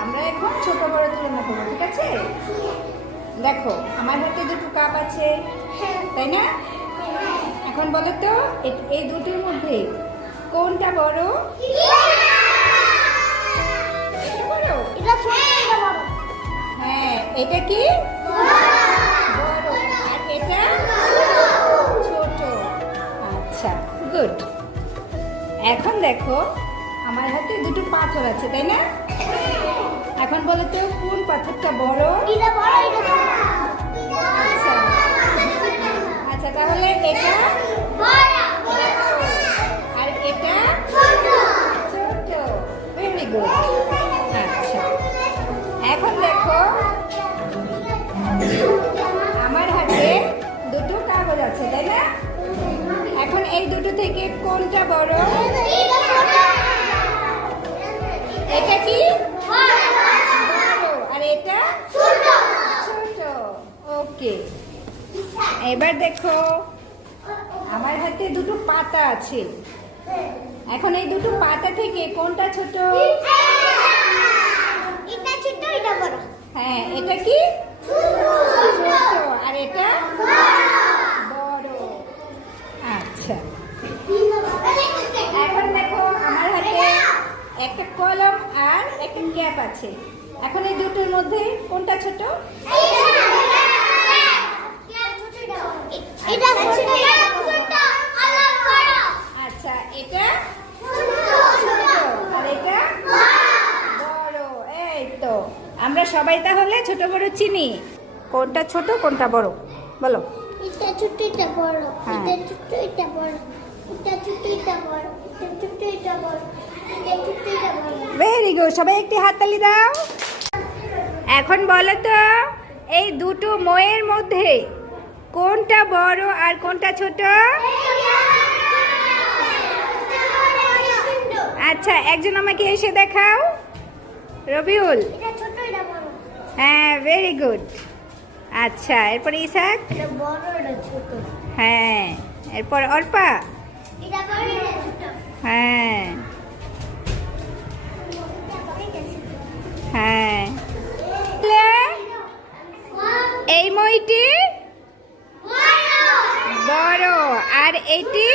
আমরা এখন ছোট বড় তুলনা করবো, ঠিক আছে? দেখো আমার হাতে দুটো কাপ আছে, তাই না? এখন বলো তো এই দুটোর মধ্যে কোনটা বড়? এটা বড়? হ্যাঁ, এটা কি বড় আর এটা ছোট। আচ্ছা, গুড। এখন দেখো আমার হাতে দুটো পাথর আছে, তাই না? এখন বলো তো কোন পাথরটা বড়? আচ্ছা আচ্ছা, তাহলে এটা আর এটা ছোট। Very good. আচ্ছা, এখন দেখো আমার হাতে দুটো কাগজ আছে, তাই না? এখন এই দুটো থেকে কোনটা বড়? এটা কি বড় আর এটা ছোট। ওকে, এবার দেখো আমার হাতে দুটো পাতা আছে। এখন এই দুটো পাতা থেকে কোনটা ছোট? এটা ছোট, এটা বড়। হ্যাঁ, এটা কি ছোট আর এটা বড়। আচ্ছা, এখন দেখো আমার হাতে একটা কলম আর একটা ক্যাপ আছে। এখন এই দুটোর মধ্যে কোনটা ছোট? আচ্ছা, এটা আর এটা বড়। এই তো আমরা সবাই তাহলে ছোট বড় চিনি। কোনটা ছোট কোনটা বড় বলো? এটা ছোট, এটা বড়। হ্যাঁ। এটা ছোট, এটা বড়। এটা ছোট, এটা বড়। এটা ছোট, এটা বড়। এটা ছোট, এটা বড়। ভেরি গুড, সবাই একটি হাততালি দাও। এখন বলো তো এই দুটো ময়ের মধ্যে কোনটা বড় আর কোনটা ছোট? আচ্ছা, একজন আমাকে এসে দেখাও। রবিউল। এটা ছোট, এটা বড়। হ্যাঁ, ভেরি গুড। আচ্ছা, এরপর ইসাক। এটা বড়, এটা ছোট। হ্যাঁ, এরপর অর্পা। এটা বড়, এটা ছোট। হ্যাঁ এটা বড়, এটা ছোট। হ্যাঁ, এই মইটি বড় আর এইটি